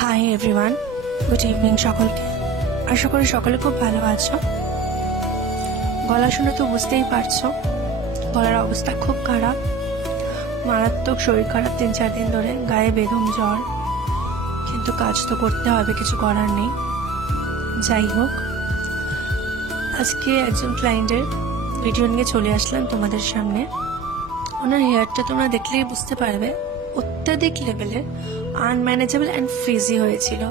Hi everyone, good evening সকলকে। আশা করি সকলে খুব ভালো আছো। গলা শুনে তো বুঝতেই পারছো গলার অবস্থা খুব খারাপ, মারাত্মক শরীর খারাপ 3-4 দিন ধরে, গায়ে বেদম জ্বর, কিন্তু কাজ তো করতে হবে, কিছু করার নেই। যাই হোক, আজকে একজন ক্লায়েন্টের ভিডিও নিয়ে চলে আসলাম তোমাদের সামনে। ওনার হেয়ারটা তোমরা দেখলেই বুঝতে পারবে অত্যাধিক লেভেলের আনম্যানেজেবল অ্যান্ড ফ্রিজি হয়েছিল।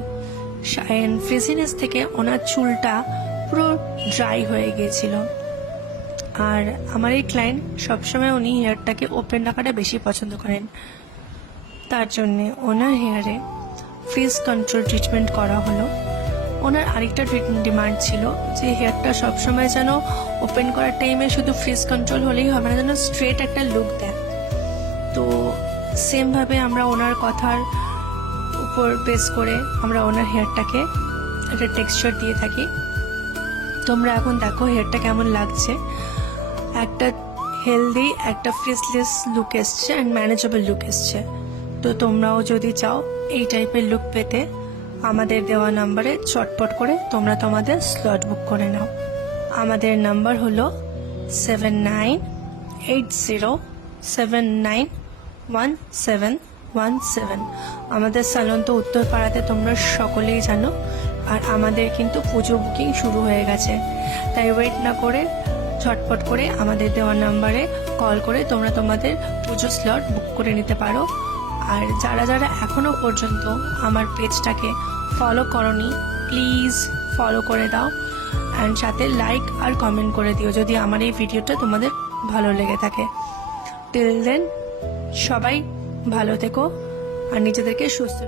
ফ্রিজিনেস থেকে ওনার চুলটা পুরো ড্রাই হয়ে গিয়েছিল। আর আমার এই ক্লায়েন্ট সবসময় উনি হেয়ারটাকে ওপেন রাখাটা বেশি পছন্দ করেন, তার জন্যে ওনার হেয়ারে ফ্রিজ কন্ট্রোল ট্রিটমেন্ট করা হলো। ওনার আরেকটা ডিমান্ড ছিল যে হেয়ারটা সবসময় যেন ওপেন করার টাইমে শুধু ফ্রিজ কন্ট্রোল হলেই হবে না, যেন স্ট্রেট একটা লুক দেয়। তো সেমভাবে আমরা ওনার কথার উপর বেস করে আমরা ওনার হেয়ারটাকে একটা টেক্সচার দিয়ে থাকি। তোমরা এখন দেখো হেয়ারটা কেমন লাগছে, একটা হেলদি, একটা ফ্রিজলেস লুক এসছে অ্যান্ড ম্যানেজেবল লুক এসছে। তো তোমরাও যদি চাও এই টাইপের লুক পেতে, আমাদের দেওয়া নাম্বারে চটপট করে তোমরা তোমাদের স্লট বুক করে নাও। আমাদের নাম্বার হলো 7980791717। আমাদের সালন তো উত্তরপাড়াতে, তোমরা সকলেই জানো। আর আমাদের কিন্তু পুজো বুকিং শুরু হয়ে গেছে, তাই ওয়েট না করে ঝটপট করে আমাদের দেওয়া নাম্বারে কল করে তোমরা তোমাদের পুজো স্লট বুক করে নিতে পারো। আর যারা যারা এখনো পর্যন্ত আমার পেজটাকে ফলো করনি, প্লিজ ফলো করে দাও অ্যান্ড সাথে লাইক আর কমেন্ট করে দিও যদি আমার এই ভিডিওটা তোমাদের ভালো লেগে থাকে। টিল দেন সবাই ভালো থেকো আর নিজেদেরকে সুস্থ